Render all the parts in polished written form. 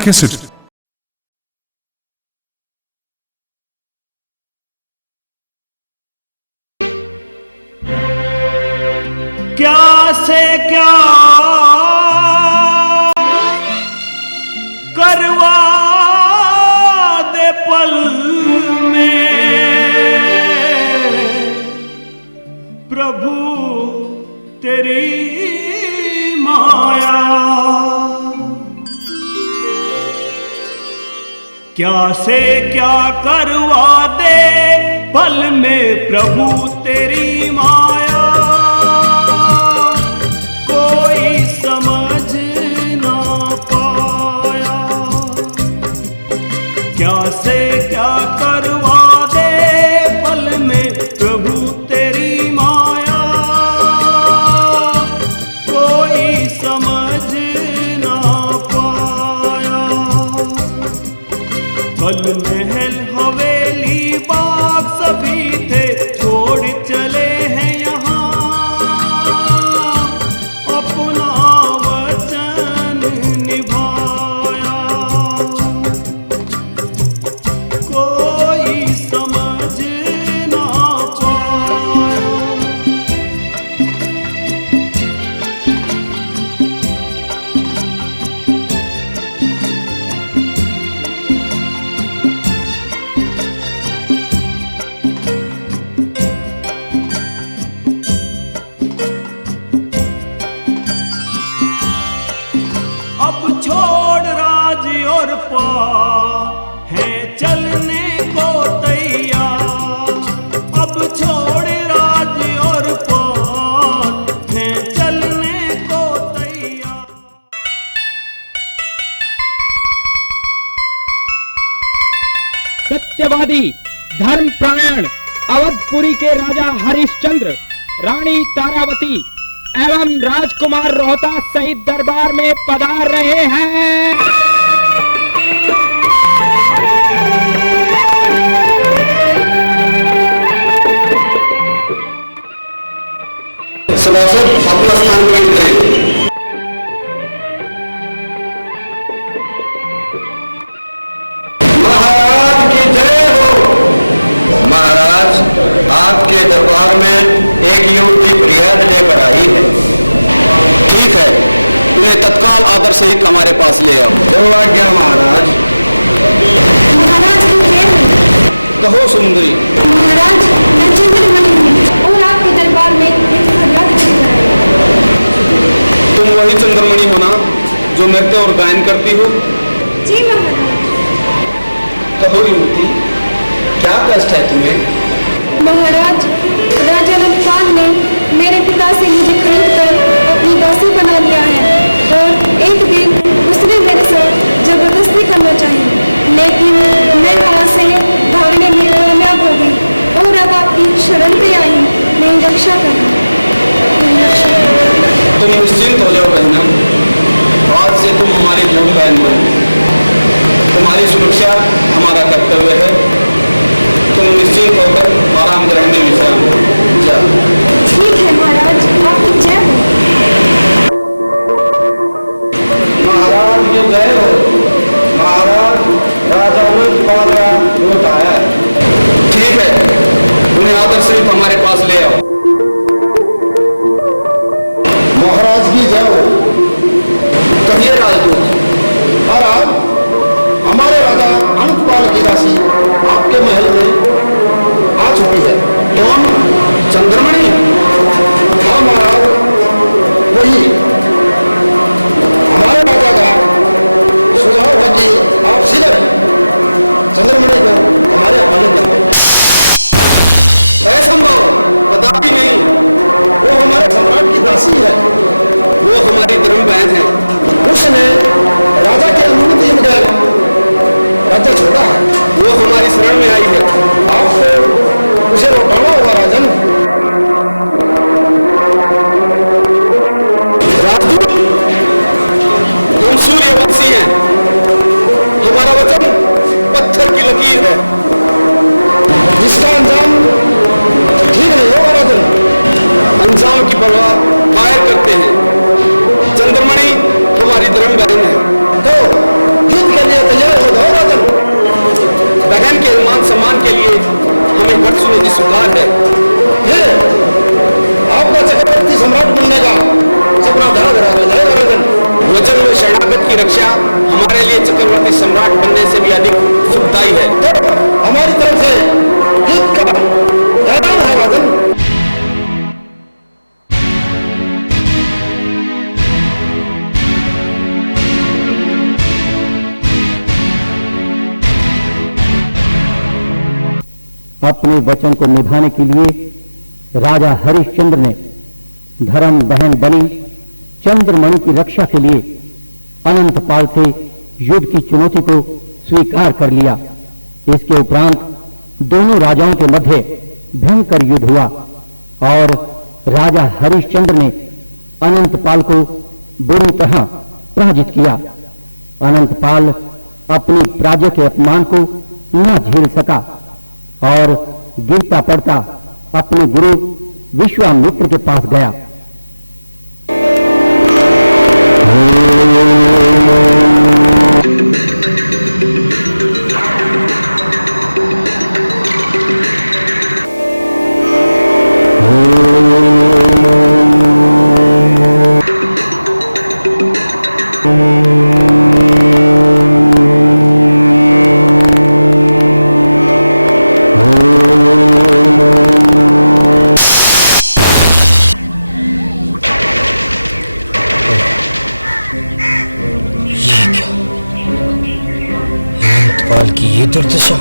Cassette. क्या से क्या करवा दे पल में प्रभु तेरी माया, क्या से क्या करवा दे पल में प्रभु तेरी माया, कोई समझ ना पाया। क्या से क्या करवा दे पल में प्रभु तेरी माया, कोई समझ ना पाया। कल महल हवेली बाग सभी थे छोड़ चले हैं यहाँ, अपना वचन निभाया, कोई समझ ना पाया। अब छोड़ राज और पार है चलने को तैयार, अब छोड़ राज और पार है चलने को तैयार। सत्यवादी धर्मपरायण अवधपुरी के राजा हरिश्चंद्र, रानी तारावती एवं राजकुमार रोहतास सहित दरबार में पधार रहे हैं। सभासद अपना स्थान ग्रहण करें। महाराज की जय हो। महाराज, आपके दरबार में एक युवती फरियाद लेकर आई है। ठीक है, उन्हें तत्काल आदर सहित हमारे पास ले आओ। जो आज्ञा महाराज। महाराज की जय हो। कहो सुंदरी। महाराज, मैं चंद्रमणि हूँ और आपके दरबार में एक फरियाद लेकर आई हूँ। तुम वही चंद्रमणि हो ना जो नृत्य और गायन करती हो? जी महाराज। कहो युवती, क्या कष्ट है तुम्हें? महाराज, राजा लंकान ने मेरे पिता से मुझे खरीद कर अपनी दासी बना लिया है और एक दिन उसने मेरे साथ जबरदस्ती करना चाहिए, लेकिन मैं वहाँ से भागने में कामयाब हो गई और अब आपकी शरण पे आई हूँ। मेरी रक्षा करना। तुम निश्चिंत हो जाओ बहना, आज से तुम हमारी धर्म बहन बनो। तुम्हारी सुरक्षा हमारा कर्तव्य है। तुम निश्चिंत होकर आराम ग्रह में विश्राम करो। जाओ। ठीक है महाराज, आपकी जय हो। महाराज की जय हो। महाराज, राजा पाल का लौट आया है। ठीक है, उन्हें आदर सहित हमारे पास ले आओ। महाराज की जय हो। कहिए राजदूत। महाराज, हमारे राजा अनुपाल की दासी आपके महल में आ चुकी है। कौन? चंद्रमणि? हाँ महाराज, वही। हमारे राजा का सुझाव है कि आप सीधे चंद्रमणि को हमारे हवाले कर दें। असंभव। बता अपने वचन को निभाने के लिए राजा हरिश्चंद्र ने धर्म बहन बनी चंद्रमणि की रक्षा के लिए अनंतपाल से युद्ध की चुनौती को स्वीकार कर लिया। इसके उपरांत दोनों राजाओं के मध्य भयंकर युद्ध हुआ और राजा हरिश्चंद्र ने अनंतपाल को बुरी तरह पराजित किया। अनंतपाल अपनी प्रजा के अपमान को न झेल सका और गिरता पड़ता अपने गुरु विश्वामित्र के पास गया। दुर्दशा,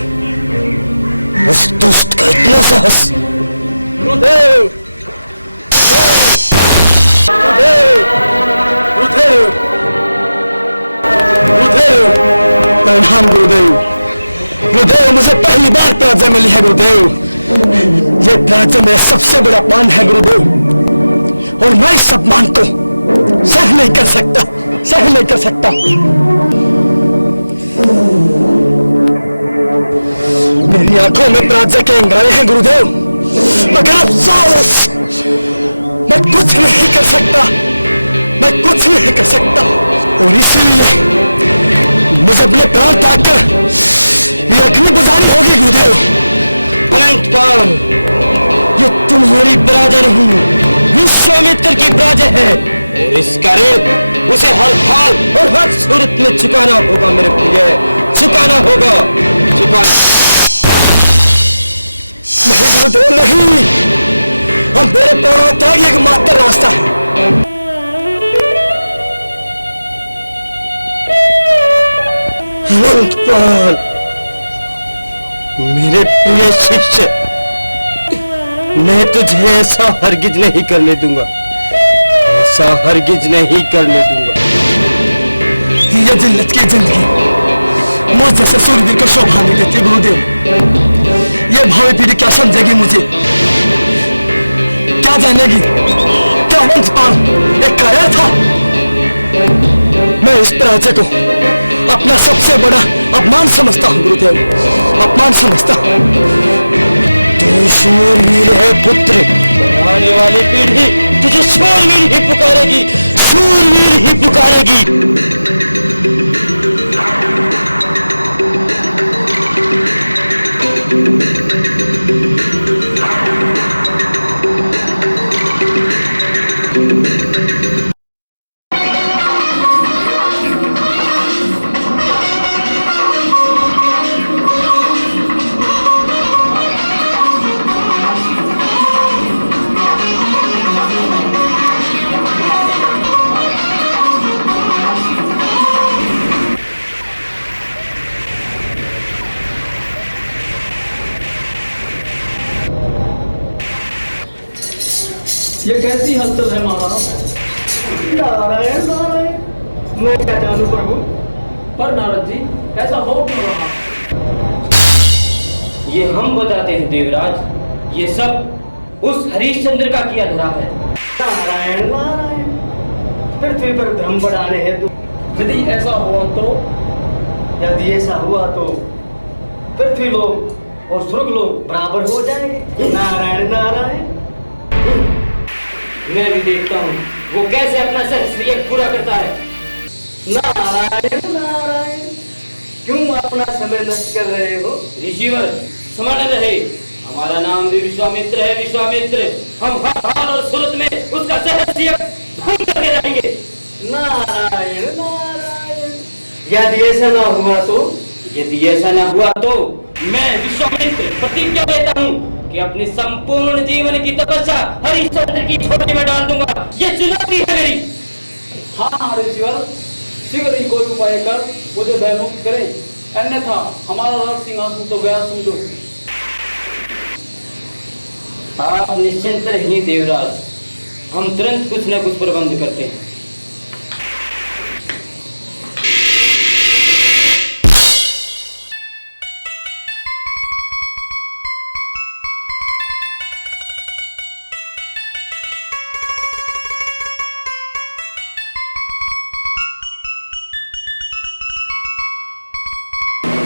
उस दुष्ट का इतना साहस। गुरुदेव, गुरुदेव, गुरुदेव, प्रणाम गुरुदेव। गुरुदेव, मुझे पहली बार पराजय मिली है गुरुदेव। ये पराजय मेरा सबसे बड़ा अपमान है गुरुदेव, और मैं इस अपमान को सह नहीं कर सकता, सह नहीं कर सकता। मेरी आंखों में पराजय के अंगारे हैं गुरुदेव, मगर अफसोस, मैं कुछ नहीं कर सकता, मैं कुछ नहीं कर सकता, और इसलिए मुझे अपने प्राण त्याग कर ये अग्नि बुझानी होगी गुरुदेव। अनंतपाल, ये तुम्हारी पराजय नहीं, विश्वामित्र की पराजय है, और इसका रेत उसे हर हाल और हर सूरत में चुकाना होगा मेरे प्रिय, चुकाना होगा, चुकाना। नहीं गुरुदेव नहीं, अब मेरे प्राणों त्याग एकमात्र रास्ता है। अनंतपाल, मेरे प्रिय शिष्य, मैं तुझे ऐसा हरगिज नहीं करने दूंगा, ऐसा हरगिज नहीं करने दूंगा। ये जिल्लत की जिंदगी मुझ जैसे सूरवीर को शोभा नहीं देती गुरुदेव। ये भावी पीढ़ी क्या समझेगी मुझे, क्या जानेगी? क्या अनंतपाल एक कायर था? मैं इस पराजय को अपना सबसे बड़ा अपमान समझता हूँ गुरुदेव, अपमान समझता हूँ। तू शूरवीर है पुत्र, आने वाली पीढ़ी तुझे शूरवीर ही पुकारेगी, शूरवीर ही पुकारेगी। ये कैसी हलचल है महाराज? नारायण नारायण, मैं क्या जानू प्रभु। पर नारद जी, ऐसा हो क्यों रहा? ये हम बताते हैं देवराज, ये सब उस हरिश्चंद्र का किया धरा है। नारायण नारायण, पृथ्वी पर धर्म बढ़ाने हैं तो यदि ऐसा हुआ तो? यदि ऐसा हुआ तो पृथ्वी लोग और स्वर्ग लोग बराबर हो जाएंगे। नारायण नारायण, मैं भी देखता हूँ वो कैसे अपना सहस्त्र यज्ञ पूरा करता है। नारायण नारायण, क्यों अपना समय नष्ट कर रहे हो? ऋषिवर स्मरण रहे, हमारा नाम भी विश्वामित्र है, विश्वामित्र। हम हर हाल और सूरत में उसका सहस्त्र यज्ञ भंग करके रहेंगे। नारायण नारायण, यदि ऐसा ना हुआ तो? यदि ऐसा ना हुआ तो मैं विश्वामित्र प्रतिज्ञा देता हूँ कि अपनी संपूर्ण जीवन की तपस्या हरिश्चंद्र की झोपड़ी में डाल दूंगा। ये चुनौती है मेरी। हाँ ऋषिवर, शीघ्र ही कोई उपाय कर मुझे भयमुक्त करे, अन्यथा हमारा राज सिंहासन तो गया समझो। आप निश्चिंत रहिए देवराज, हम तुरंत कुछ न कुछ प्रबंध करते हैं।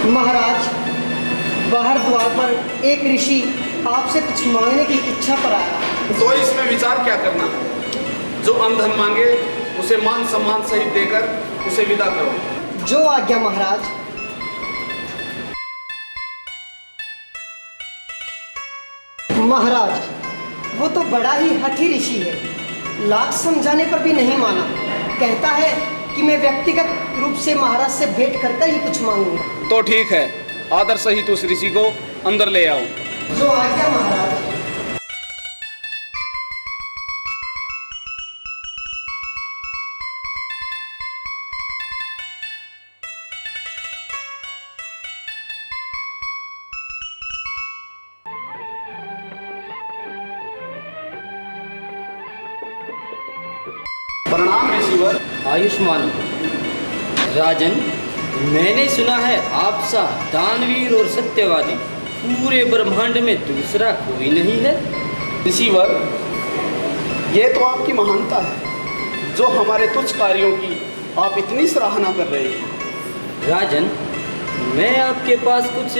महाराज, बाहर द्वार पर एक ऋषि आपसे कुछ मांगने की इच्छा पर आया। तो इसमें विचार क्या करना है? जो अनधन मांगे उसे मान सम्मान सहित देकर उसे विदा करो। जो आज्ञा महाराज। महाराज, वो तो बड़ा ही हठी ऋषि है, लाख समझाने पर भी नहीं माना। कहता है कि मैं व्यक्तिगत रूप से महाराज से भेंट करके ही कुछ मांगूंगा। तो ठीक है, आदर सहित उस ऋषि को अंदर ले आओ। जो आज्ञा महाराज। प्रणाम ऋषिवर। आयुष्मान भव। राजन, मैंने सुना है आप सा दानवीर और सत्यवादी पूरे ब्रह्मांड में दूसरा कोई नहीं है। ऋषिवर, ये तो आपकी महानता है, जो हमारे तुच्छ कार्यों की आप इतनी सराहना कर रहे हैं। राजन, मैं आपके पास कुछ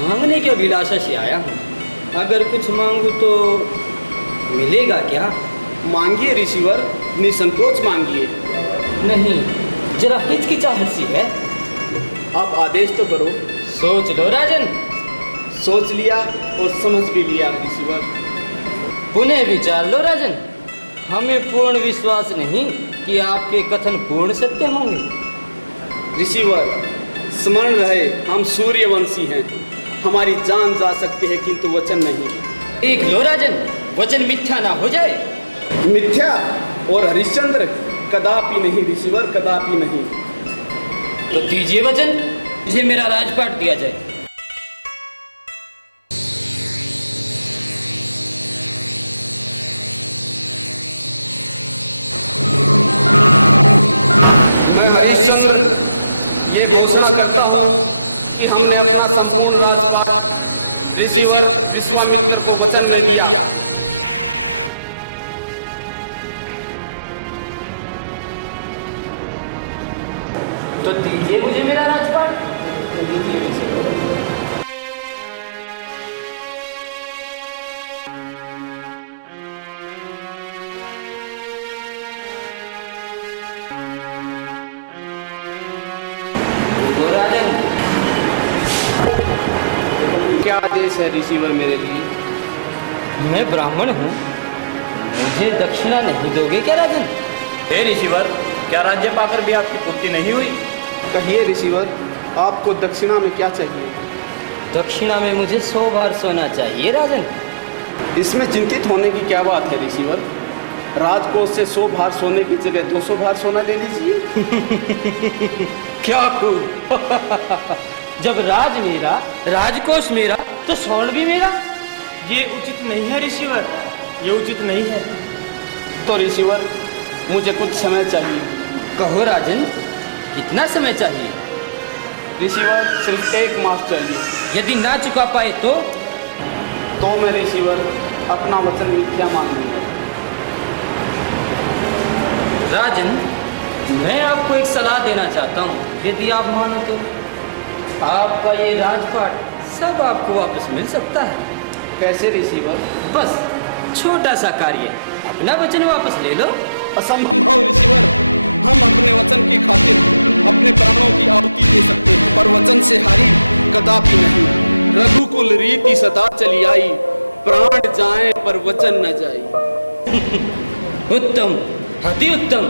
मांगने की अभिलाषा से आया हूँ। अगर कुछ मांगू तो मिलेगा क्या? मांगिए ऋषिवर, निसंकोच मांगिए। नहीं, जरा हिचकिचाहट सी है। आप आदेश तो करो। सोच लो राजन। सोच लिया और समझ भी लिया ऋषिवर। पुनः विचार लो राजन। हमें पूर्ण विश्वास नहीं कि आपके कथन पूर्ण सत्य होंगे। ऋषिवर, स्मरण रहे हम सूर्यवंशी हैं। हमारी जान जा सकती है किंतु वचन नहीं। देख लो राजन, वचन मिथ्या ना हो जाए। मिथ्या और हरिश्चंद्र कदापि नहीं ऋषिवर, कदापि नहीं। तो दीजिए वचन, मुझे मेरा राजपाट दिया जाए। मैं हरिश्चंद्र ये घोषणा करता हूँ कि हमने अपना संपूर्ण राजपाट ऋषिवर विश्वामित्र को वचन में दिया। और ऋषिवर, हम अपने वचन की खातिर अपने प्राणों की आहुति दे सकते हैं, पर वचन से हारी कदापि नहीं। रघुकुल रीति सदा चली आई, प्राण जाए पर वचन न जाए। उत्तम, अति उत्तम।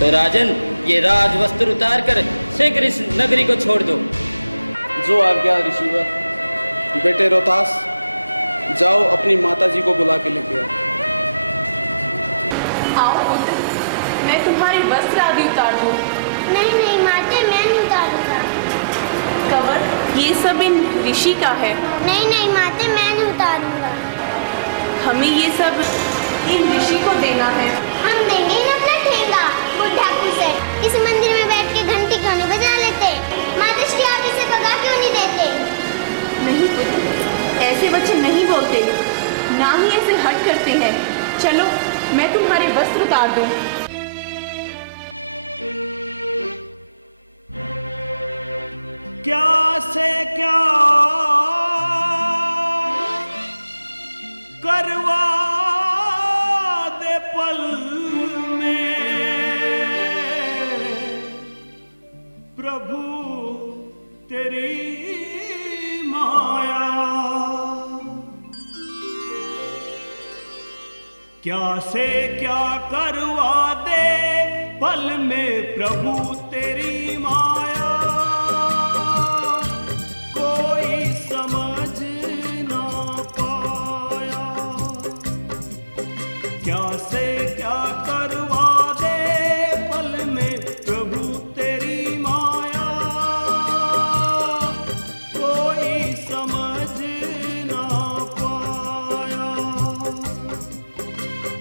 तो राजन, ये राज वस्त्र उतार कर शीघ्र इस नगरी को छोड़ दो। जो आज्ञा ऋषिवर। बेटे रोहतास, जाओ अपनी माताजी को बुला के लेके आओ। से क्या करवा दे पल में प्रभु तेरी माया, क्या से क्या करवा दे पल में प्रभु तेरी माया, कोई समझ ना पाया। क्या से क्या करवा दे पल में प्रभु तेरी माया, कोई समझ ना पाया।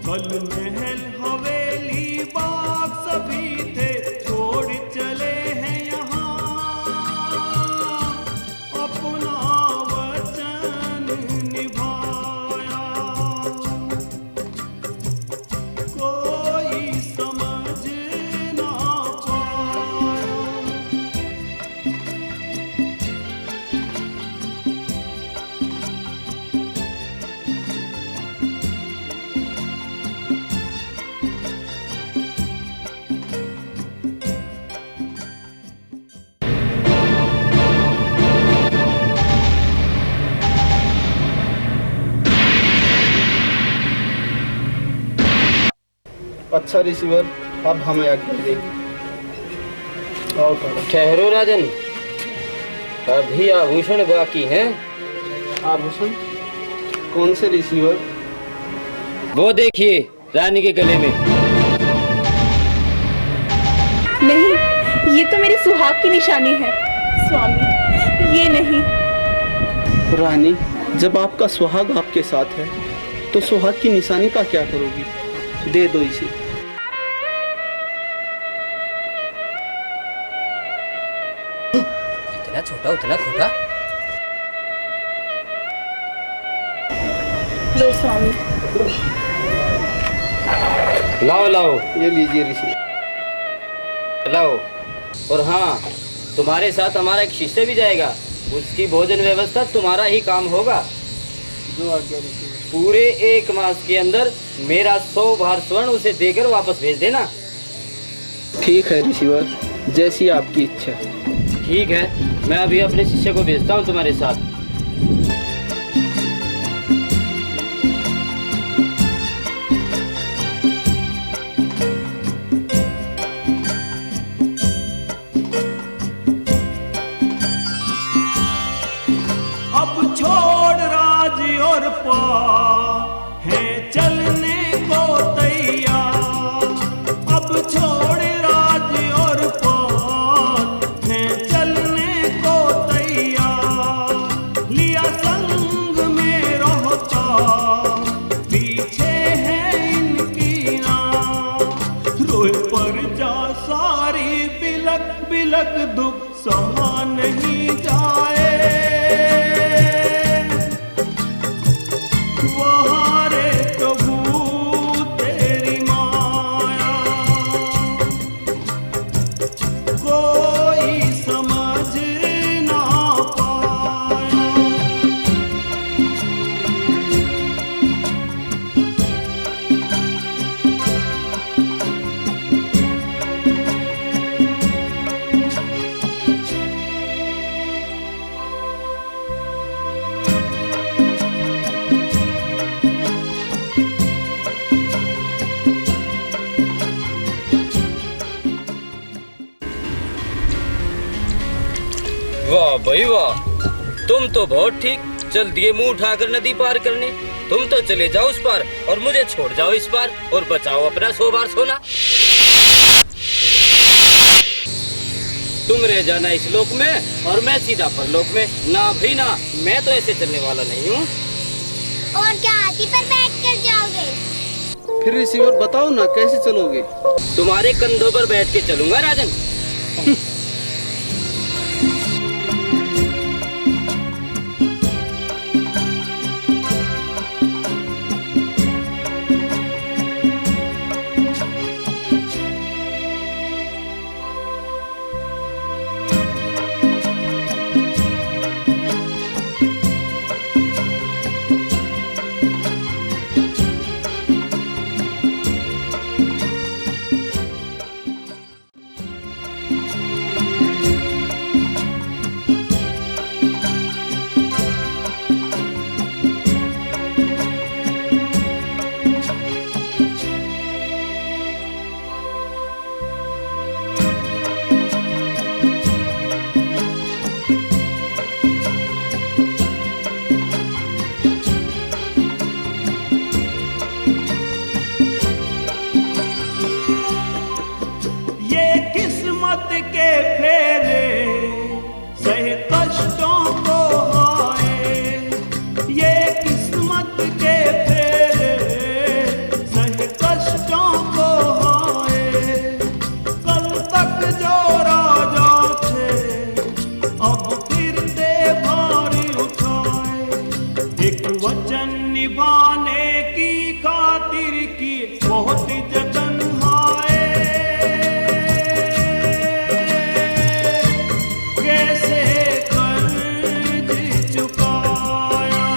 कल महल हवेली बाग सभी थे, छोड़ चले हैं यहाँ अपना वचन निभाया, कोई समझ ना पाया। अच्छा रिसीवर, अब हमें आज्ञा दें। आओ थोड़ा। ठहरो राजन, अभी आभूषण बाकी हैं। आभूषण? कौन से रिसीवर? वो देखिए रानी के गले में। नहीं, ये तो मेरे सुहाग की निशानी है स्वामी, ये नहीं। रानी, जब आपका सुहाग आपके साथ है तो सुहाग की निशानी का क्या करोगी? दे दो इसे। इतना छोटा उतना खोटा। लो स्वामी। लाओ लाओ ये लीजिए ऋषि। लाओ। और हाँ, तुम्हारे साथ हमारा एक शिष्य भी जाएगा, उसकी भोजन व्यवस्था तुम्हारा ही काम होगा। जो आज्ञा ऋषि। पूरे 1 मास के अंदर मेरा 100 भार स्वर्ण उसे देकर वापस भेज देना। ठीक है ऋषिवर, जैसी आपकी इच्छा। ठीक है, मैं अभी अपने शिष्य को भेजता हूँ तुम्हारे साथ। अब छोड़ राज और पार है चलने को तैयार, अब छोड़ राज और पार है चलने को तैयार। लिया संग में रहता पीछे है इनकी नाम, रोए पर जा सारी बिलक बिलक दुख सहा नहीं जाए। वहाँ रे प्रभु तेरी माया, कोई समझ ना पाया। वाह भाई वाह, तुम तो बहुत ठीक चल दिए मुंह उठाकर नदी पार करने। तुम तो चले जाओ उस पार और मुझे छोड़ जाओ इस पार, और बचाओ अपना 100 बार सोना। तुम रह जाना इस लोक में और मैं सीधा परलोक में। ना भी ना, मैं तो ऐसे चलने वाला नहीं हूँ। और क्या हाथी पर बैठ कर जाओगे? फिर रिसीवर बताओ ना, कैसे चलोगे? तुम्हारे कंधों पर बैठ के चलूंगा राजन। निभाने की खातिर की बहुत जतन हाय, कैसे कर्ज चुकाया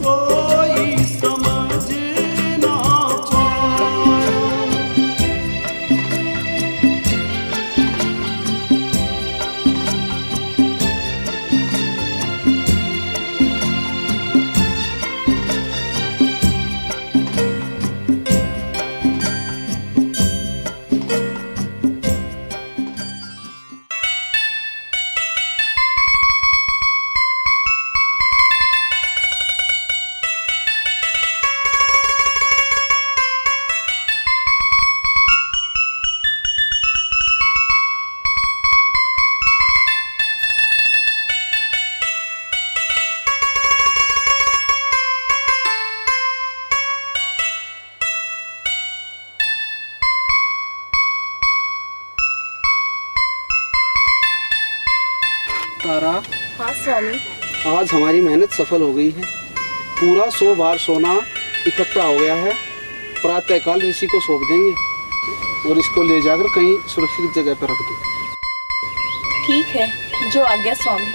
कोई समझ ना पाया। तारा, हाँ स्वामी। आज हमारी मेहनत सफल हो गई है। पूरा 100 बार सोना इकट्ठा हो गया है। प्रातःकाल ऋषि को सौंप देंगे और इसको ले जाकर कहीं सुरक्षित जगह पर रख दो। ठीक है, जो आज्ञा स्वामी।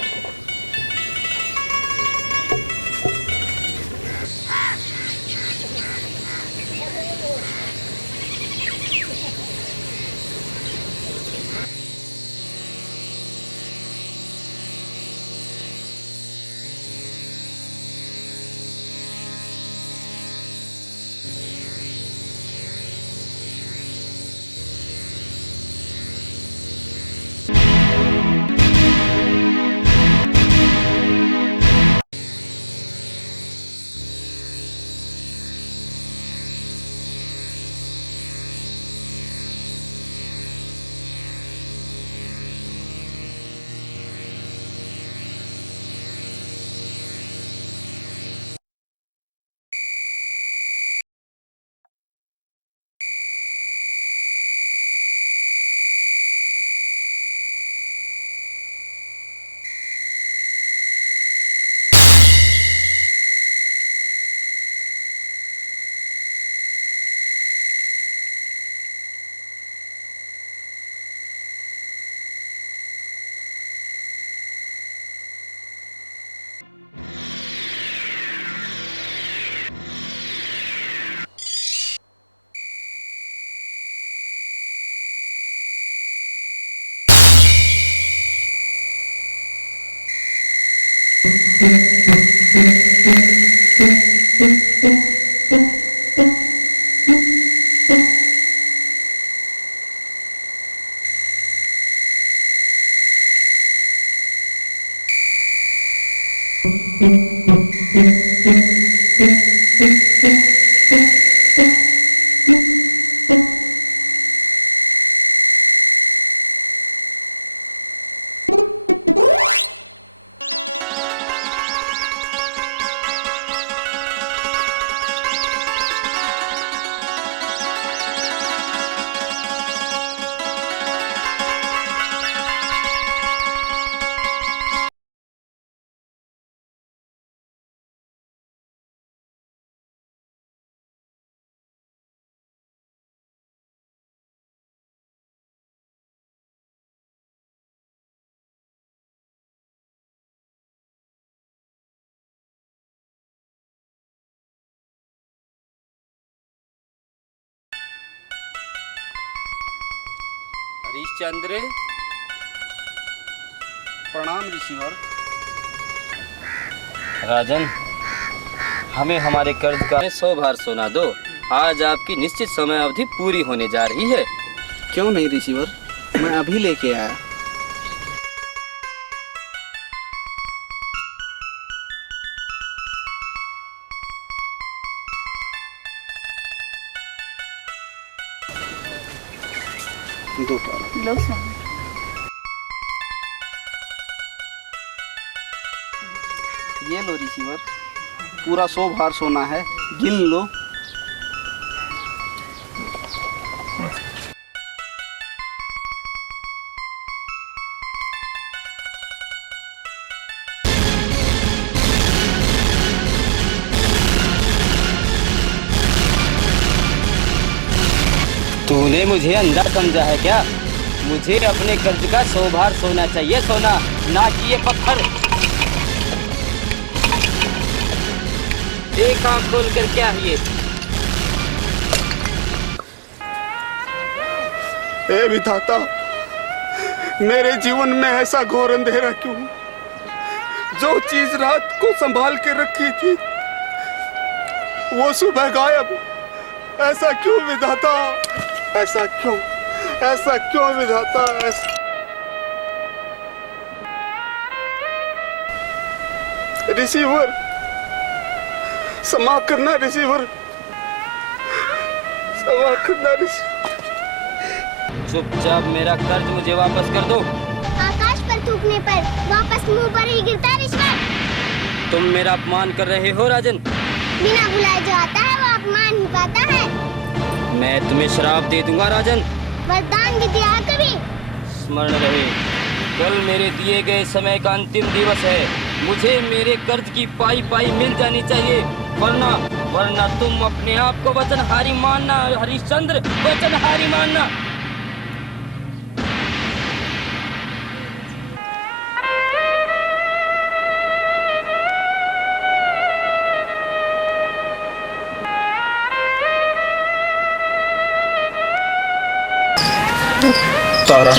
तारा,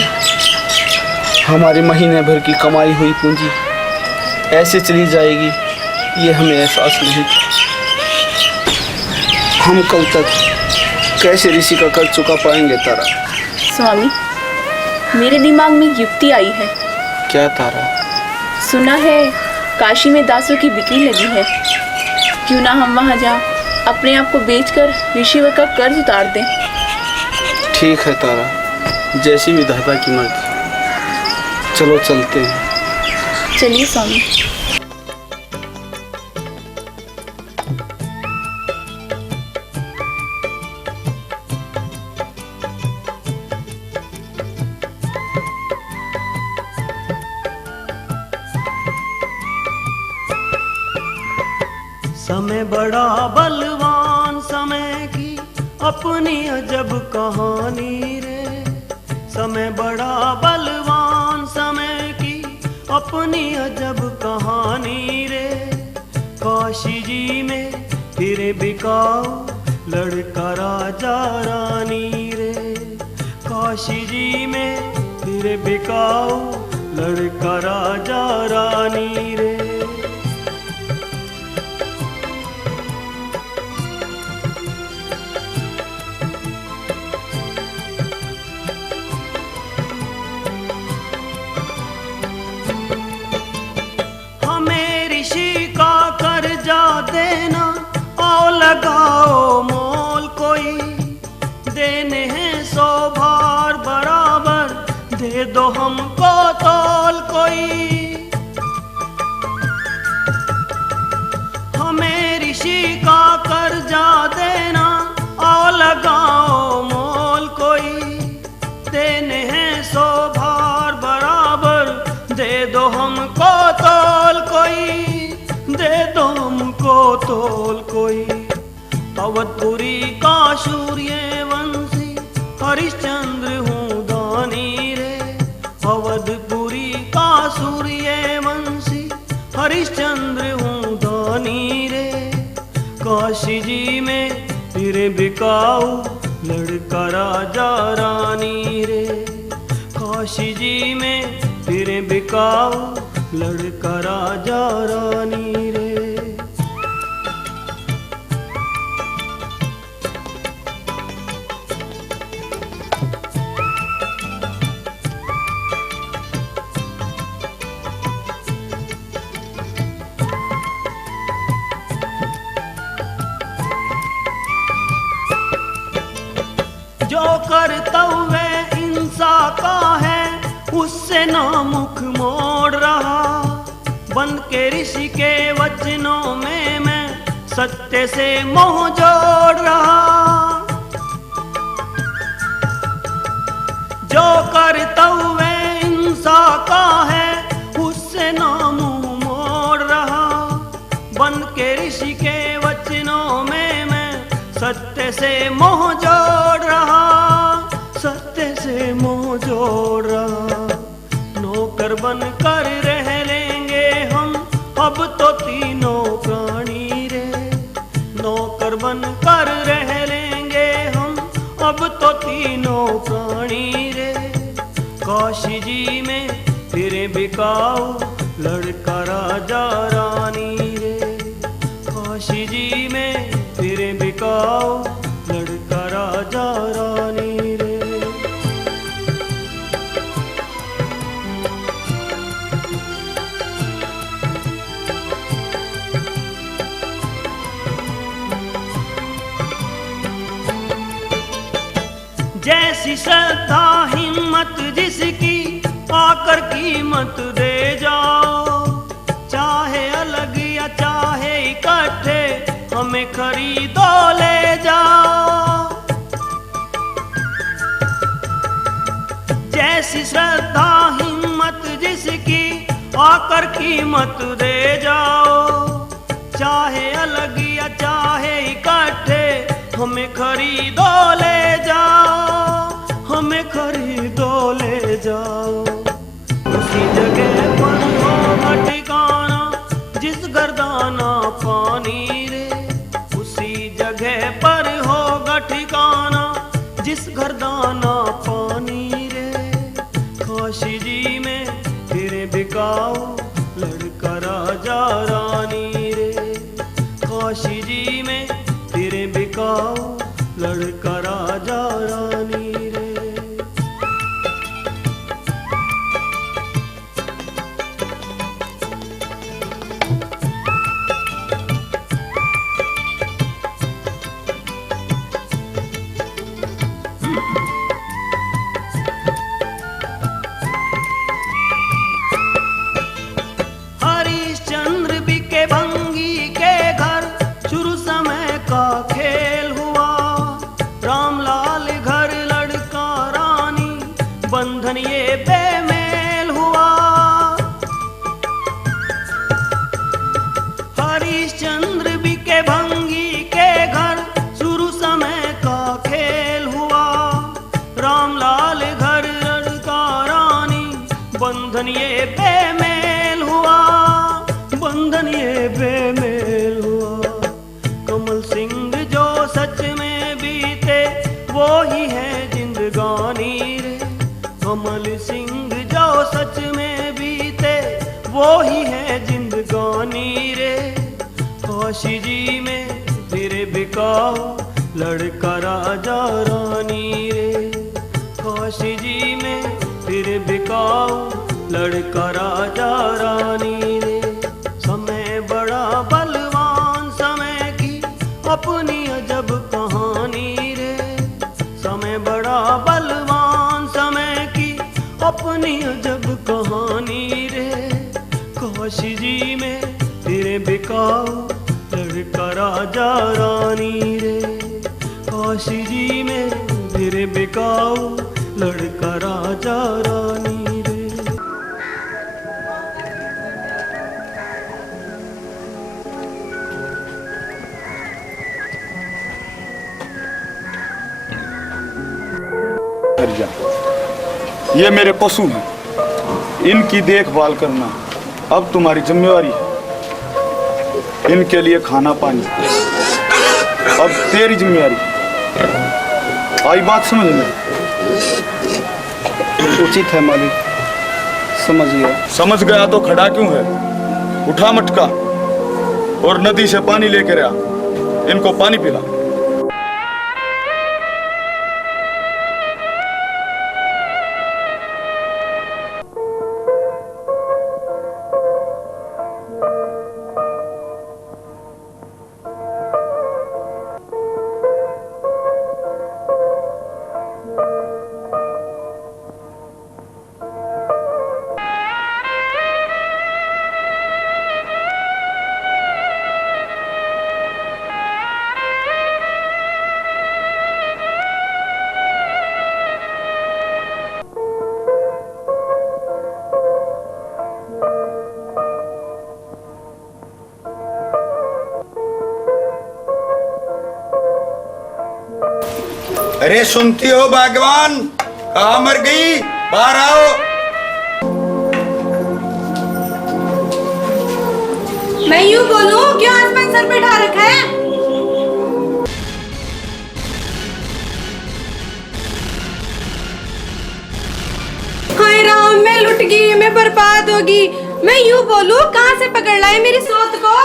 हमारे महीने भर की कमाई हुई पूंजी ऐसे चली जाएगी, ये हमें एहसास नहीं। हम कल तक कैसे ऋषि का कर्ज चुका पाएंगे तारा? स्वामी, मेरे दिमाग में युक्ति आई है। क्या तारा? सुना है काशी में दासों की बिक्री लगी है, क्यों ना हम वहाँ जा अपने आप को बेचकर ऋषिवर का कर्ज उतार दें। ठीक है तारा, जैसी विधाता की मर्जी। चलो चलते हैं। चलिए स्वामी। समय बड़ा बलवान, समय की अपनी अजब कहानी रे। समय बड़ा बलवान, समय की अपनी अजब कहानी रे। काशी जी में फिर बिकाऊ लड़का राजा रानी रे। काशी जी में फिर बिकाऊ लड़का राजा रानी रे। देना आओ लगाओ मोल, कोई देने हैं 100 भार बराबर, दे दो हमको तोल कोई। हमें ऋषि का कर्जा देना आओ लगाओ मोल, कोई देने हैं 100 भार बराबर, दे दो हमको तोल कोई, दे दो हमको तोल कोई। अवधपुरी का सूर्यवंशी हरिश्चंद्र हूँ दानी रे। अवधपुरी का सूर्यवंशी हरिश्चंद्र हूँ दानी रे। काशी जी में फिर बिकाऊ लड़का राजा रानी रे। काशी जी में फिर बिकाऊ लड़का राजा रानी रे। जो कर्तव्य इंसा का है उससे ना मुख मोड़ रहा। बन के ऋषि के वचनों में मैं सत्य से मोह जोड़ रहा। जो कर्तव्य इंसा का है उससे ना मुंह मोड़ रहा। बन के ऋषि के वचनों में मैं सत्य से मोह जोड़ रहा। सत्य से मोह जोड़ रहा। नौकर बन कर रह लेंगे हम अब तो तीनों प्राणी रे। नौकर बन कर रह लेंगे हम अब तो तीनों प्राणी रे। काशी जी में फिर बिकाऊ लड़का राजा रानी रे। काशी जी में फिर बिकाऊ लड़का राजा रानी रे। जैसी श्रद्धा हिम्मत जिसकी आकर कीमत दे जाओ। चाहे अलग या चाहे इकट्ठे हमें खरीदो ले जाओ। जैसी श्रद्धा हिम्मत जिसकी आकर कीमत दे जाओ। चाहे अलग या चाहे इकट्ठे हमें खरीदो ले जाओ। हमें खरीदो ले जाओ। उसी जगह पर होगा ठिकाना जिस गर्दाना पानी रे। उसी जगह पर होगा ठिकाना जिस गर्दाना पानी रे। काशी जी में फिरे बिकाऊ लड़का राजा रानी रे। काशी जी में फिरे बिकाऊ लड़का राजा रानी रे। हरिश्चंद्र बिके भंगी के घर शुरू समय का खेल हुआ। रामलाल घर लड़का रानी बंधन ये बेमेल हुआ। हरिश्चंद्र बिके भंगी के घर शुरू समय का खेल हुआ। रामलाल घर लड़का रानी बंधन ये बेमेल हुआ। बंधन ये बेमेल हुआ। कमल सिंह जो सच में बीते वो ही है जिंदगानी रे। कमल सिंह जो सच में बीते वो ही है जिंदगानी रे। काशी जी में फिरे बिकाऊ लड़का राजा रानी रे। काशी जी में फिरे बिकाऊ लड़का राजा रानी रे। समय बड़ा बलवान समय की अपनी अजब कहानी रे। समय बड़ा बलवान समय की अपनी अजब कहानी रे। काशी जी में फिरे बिकाऊ लड़का राजा रानी रे। काशी जी में फिरे बिकाऊ लड़का राजा रानी रे। ये मेरे पशु हैं, इनकी देखभाल करना अब तुम्हारी जिम्मेवारी है। इनके लिए खाना पानी अब तेरी जिम्मेवारी। आई बात समझ में? उचित है मालिक, समझ गया। समझ गया तो खड़ा क्यों है? उठा मटका और नदी से पानी लेकर आ, इनको पानी पिला। अरे सुनती हो भगवान, कहाँ मर गई? बाहर आओ। मैं यूं बोलूं, क्यों आसमान सर पे ढा रखा है? हाय राम, मैं लुट गई, मैं बर्बाद होगी। मैं यूं बोलूं, कहाँ से पकड़ लाए मेरी सोत को?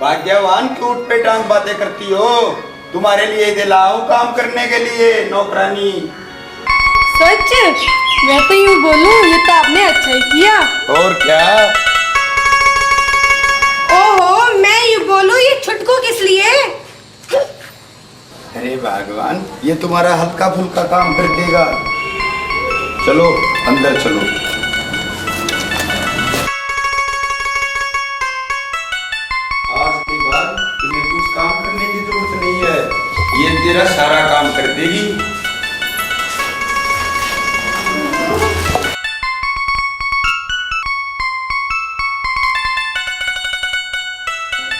भाग्यवान, क्यों उठ पे टांग बातें करती हो? तुम्हारे लिए दिलाओ काम करने के लिए नौकरानी। सच? मैं तो यूं बोलूं, ये तो आपने अच्छा ही किया। और क्या? ओहो, मैं यूं बोलूं, ये छुटकू किस लिए? अरे भगवान, ये तुम्हारा हल्का फुल्का काम कर देगा। चलो अंदर चलो। आज के बाद तुम्हें कुछ काम करने की जरूरत नहीं है, ये तेरा सारा काम कर देगी।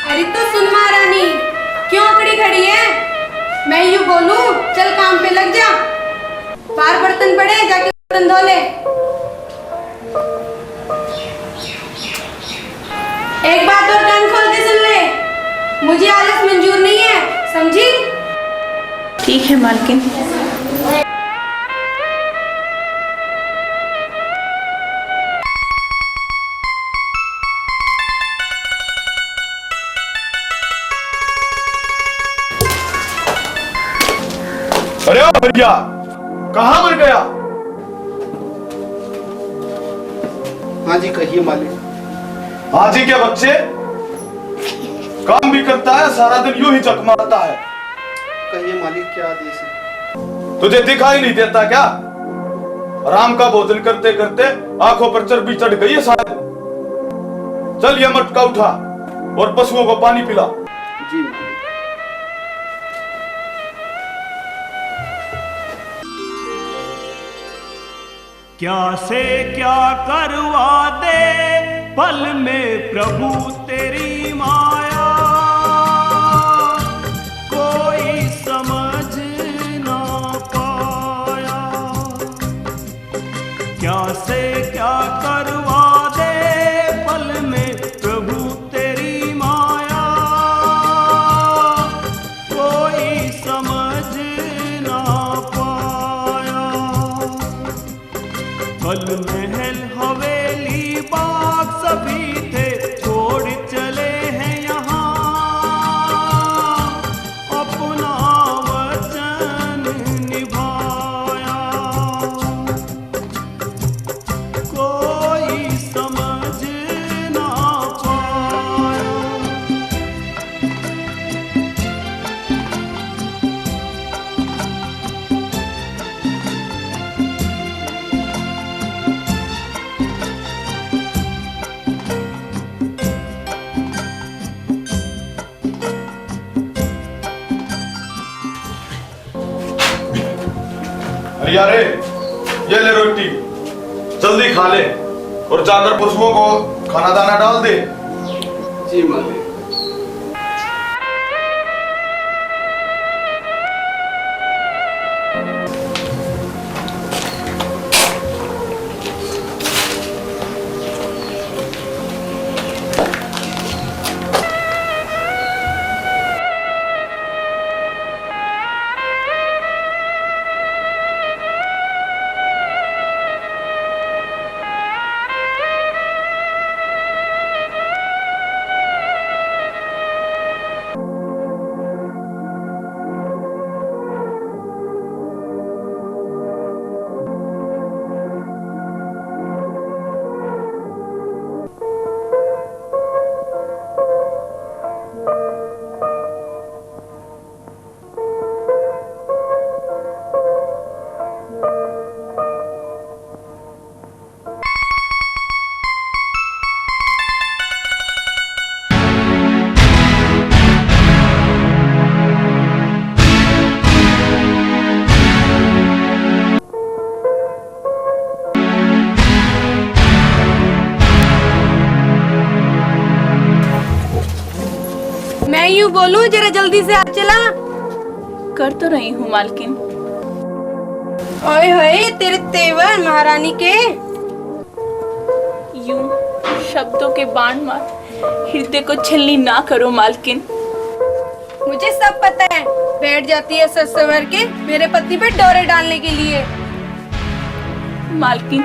अरे तो सुन महारानी, क्यों खड़ी खड़ी है? मैं यूं बोलूं, चल काम पे लग जा। बाहर बर्तन पड़े, जाके बर्तन धो ले। एक बात और कान खोल के सुन ले, मुझे आलस मंजूर नहीं है, समझी? ठीक है मालकिन। अरे ओ भैया, कहाँ मर गया? हाँ जी कहिए मालिक। हाँ जी, क्या बच्चे? काम भी करता है, सारा दिन यूं ही चक मारता है। कहिए मालिक, क्या आदेश है? तुझे दिखाई नहीं देता क्या? राम का भोजन करते करते आंखों पर चर्बी चढ़ गई है शायद। चल ये मटका उठा और पशुओं को पानी पिला। जी मालिक। क्या से क्या करवा दे पल में प्रभु तेरी माया, कोई समझ ना पाया। क्या से क्या करवा दे पल में प्रभु तेरी माया, कोई समझ ना पाया। कल महल हवेली बाग सभी थे, छोड़ चले हैं यहाँ अपना वचन निभाया। कोई समझ ना पाया। अरे ये ले रोटी, जल्दी खा ले और जाकर पशुओं को खाना दाना डाल दे। जी मालिक। मैं यूं बोलूं, जरा जल्दी से हाथ चला। कर तो रही हूँ मालकिन। ओए होए, तेरे तेवर महारानी के। यूं शब्दों के बाण मार हृदय को छलनी ना करो मालकिन। मुझे सब पता है, बैठ जाती है सच संवर के मेरे पति पे डोरे डालने के लिए। मालकिन,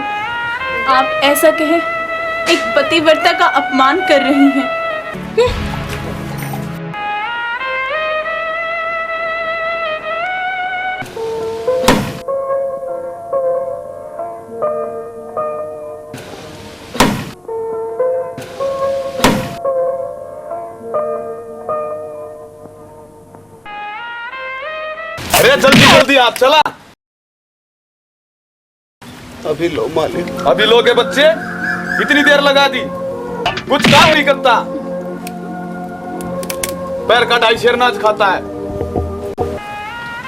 आप ऐसा कहें, एक पतिव्रता का अपमान कर रही हैं। अरे जल्दी जल्दी आप चला। अभी लो मालिक। अभी लोगे बच्चे, इतनी देर लगा दी, कुछ काम नहीं करता। पैर का ढाई शेरनाज खाता है।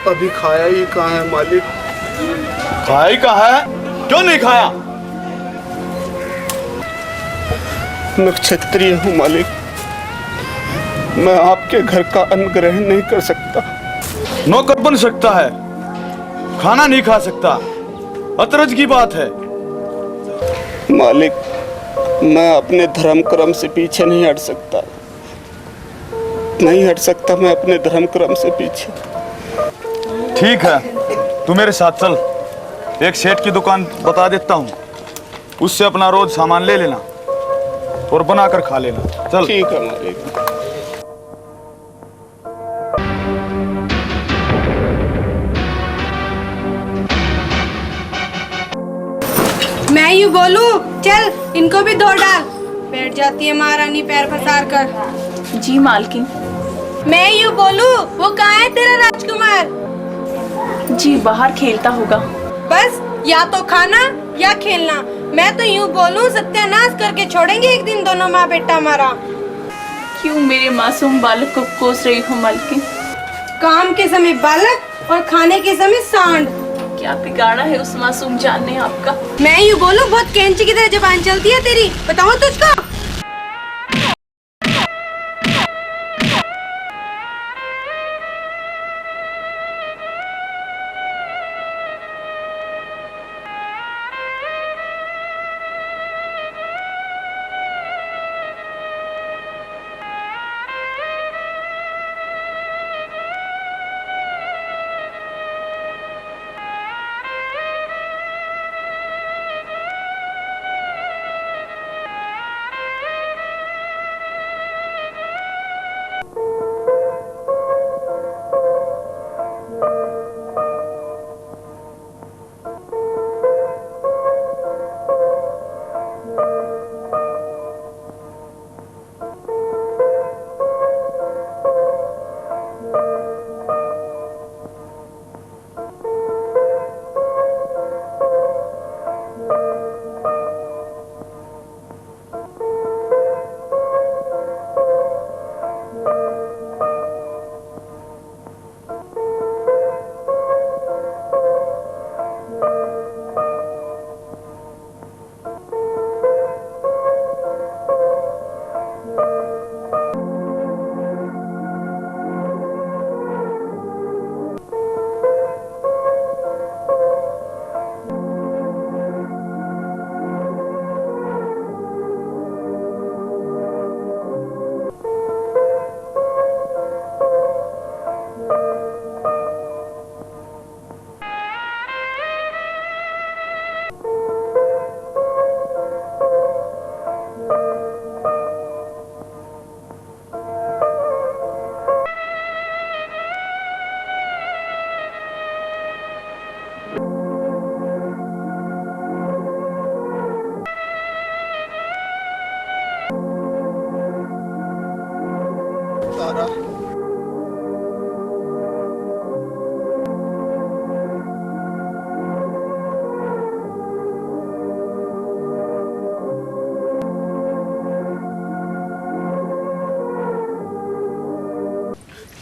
अभी खाया ही कहाँ है मालिक? खाया ही कहाँ है? क्यों नहीं खाया? मैं क्षत्रिय हूँ मालिक, मैं आपके घर का अन्न ग्रहण नहीं कर सकता। नौकर बन सकता है, खाना नहीं खा सकता, अतरज की बात है। मालिक, मैं अपने धर्म क्रम से पीछे नहीं हट सकता, नहीं हट सकता मैं अपने धर्म क्रम से पीछे। ठीक है, तू मेरे साथ चल, एक सेठ की दुकान बता देता हूँ, उससे अपना रोज सामान ले लेना और बनाकर खा लेना। चल। ठीक है मालिक। यूं बोलूं, चल इनको भी धो डाल। बैठ जाती है महारानी पैर पसार कर। जी मालकिन। मैं यूं बोलूं, वो कहाँ है तेरा राजकुमार? जी बाहर खेलता होगा। बस या तो खाना या खेलना। मैं तो यूं बोलूं, सत्यानाश करके छोड़ेंगे एक दिन दोनों माँ बेटा हमारा। क्यों मेरे मासूम बालक को कोस रही हो मालकिन? काम के समय बालक और खाने के समय सांड। क्या बिगाड़ा है उस मासूम जान ने आपका? मैं यूं बोलूं, बहुत कैंची की तरह जुबान चलती है तेरी, बताऊं तुझको?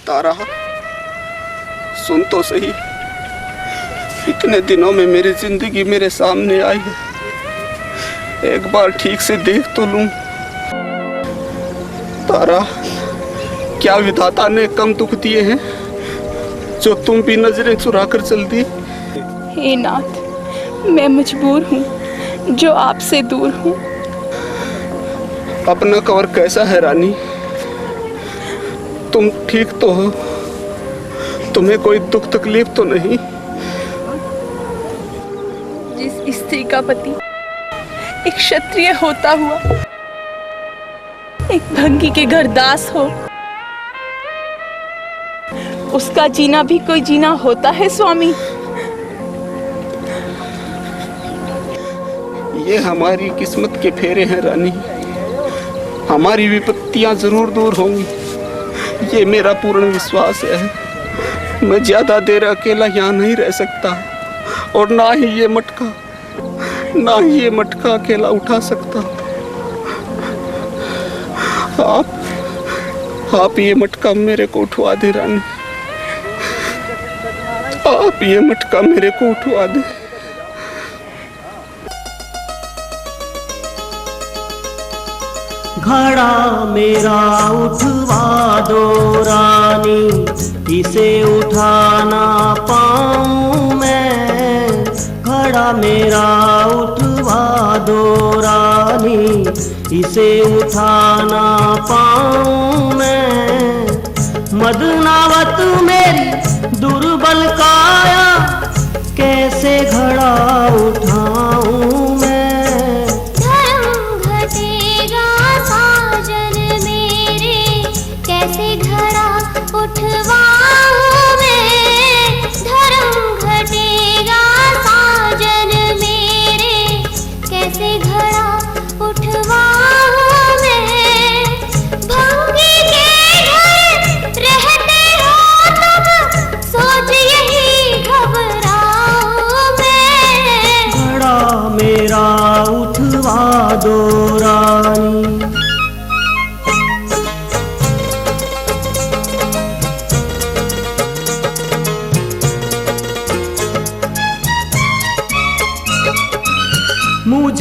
तारा, सुन तो सही, इतने दिनों में मेरी जिंदगी मेरे सामने आई है, एक बार ठीक से देख तो लूं। तारा, क्या विधाता ने कम दुख दिए हैं जो तुम भी नजरें चुरा कर चल दी? हे नाथ, मैं मजबूर हूँ जो आपसे दूर हूँ। अपना कवर कैसा है रानी? तुम ठीक तो हो? तुम्हें कोई दुख तकलीफ तो नहीं? जिस स्त्री का पति एक क्षत्रिय होता हुआ एक भंगी के घर दास हो, उसका जीना भी कोई जीना होता है स्वामी? ये हमारी किस्मत के फेरे हैं रानी, हमारी विपत्तियां जरूर दूर होंगी, ये मेरा पूर्ण विश्वास है। मैं ज्यादा देर अकेला यहाँ नहीं रह सकता, और ना ही ये मटका अकेला उठा सकता। आप ये मटका मेरे को उठवा दे रानी, आप ये मटका मेरे को उठवा दे। घड़ा मेरा उठवा दो रानी, इसे उठाना पाऊं मैं। घड़ा मेरा उठवा दो रानी, इसे उठाना पाऊं मैं। मदनावत मेरी दुर्बल काया, कैसे घड़ा उठाऊं मैं। कैसे घड़ा उठवाऊं मैं, धर्म घटेगा साजन मेरे, कैसे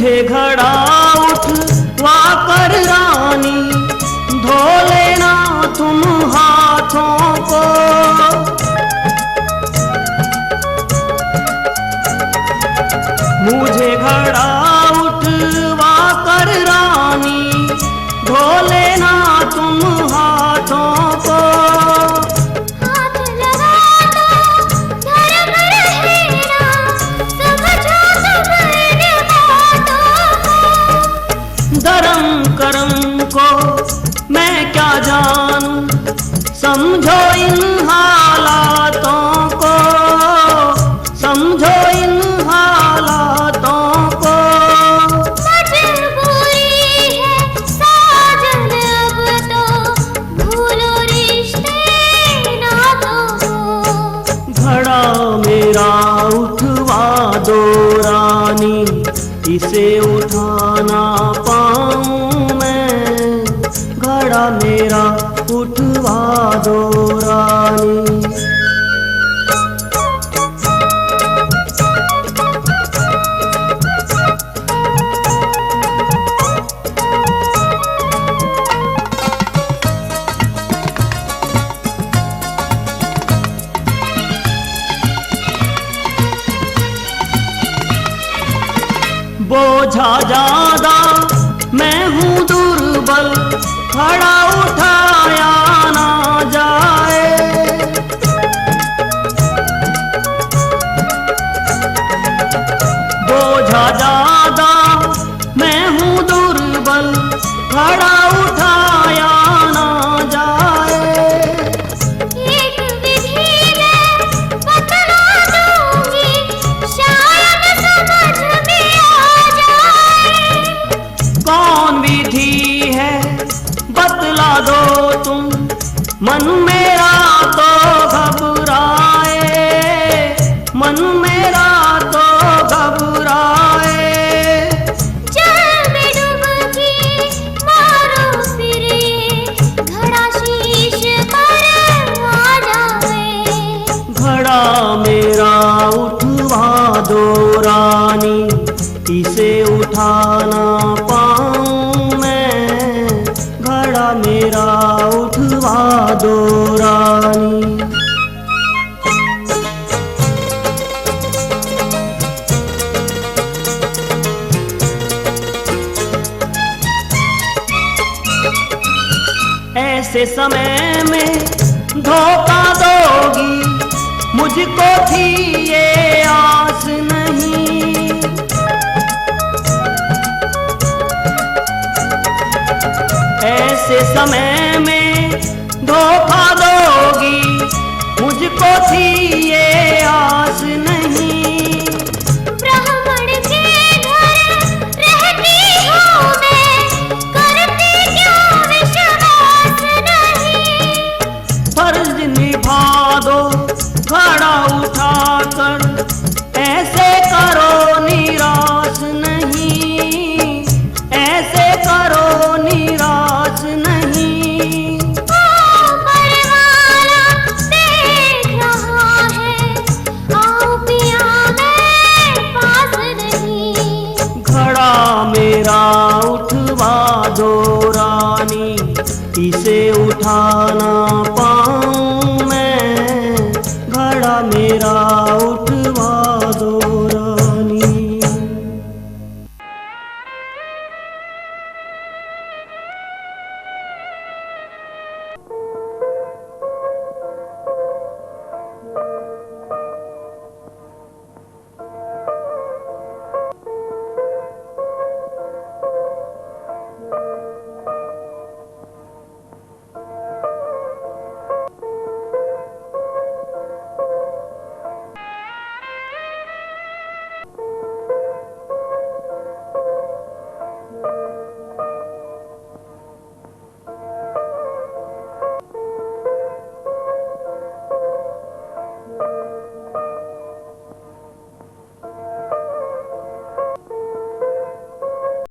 मुझे घड़ा उठवा कर रानी धो लेना तुम हाथों को। मुझे घड़ा उठवा कर रानी धो लेना तुम हाथों को। हाथ लगा दो धर्म रहेगा, समझो सब इन बातों को। धर्म कर्म को मैं क्या जानूं, समझो इन हालातों को, समझो इन हालातों को। मजबूरी है साजन अब तो, भूलो रिश्ते नातों को। घड़ा मेरा उठवा दो रानी, इसे उठा ना पाऊं मैं। घड़ा मेरा उठवा दो रानी। बोझा ज्यादा मैं हूँ दुर्बल, घड़ा उठाया ना जाए। बोझा ज्यादा मैं हूँ दुर्बल, घड़ा उठाया ना जाए। एक विधि मैं बतला दूंगी, शायद समझ में आ जाए। कौन विधि है बतला दो तुम, मन मेरा तो घबराए, मन मेरा तो घबराए। जल में डुबकी मारो फिर ये, घड़ा शीश पर आ जाए। घड़ा मेरा उठवा दो रानी, इसे उठाना पाऊं मैं। घड़ा मेरा उठवा दो रानी। ऐसे समय में धोखा दोगी, मुझको थी ये आस नहीं। ऐसे समय में धोखा दोगी, मुझको थी ये आस नहीं। ब्राह्मण के घर रहती हूँ मैं, करती क्यों विश्वास नहीं। फर्ज निभा दो घड़ा उठाकर, ऐसे करो निराश नहीं, ऐसे करो निराश नहीं। ऊपर वाला देख रहा है, आओ पिया मैं पास नहीं। घड़ा मेरा उठवा दो रानी, इसे उठाना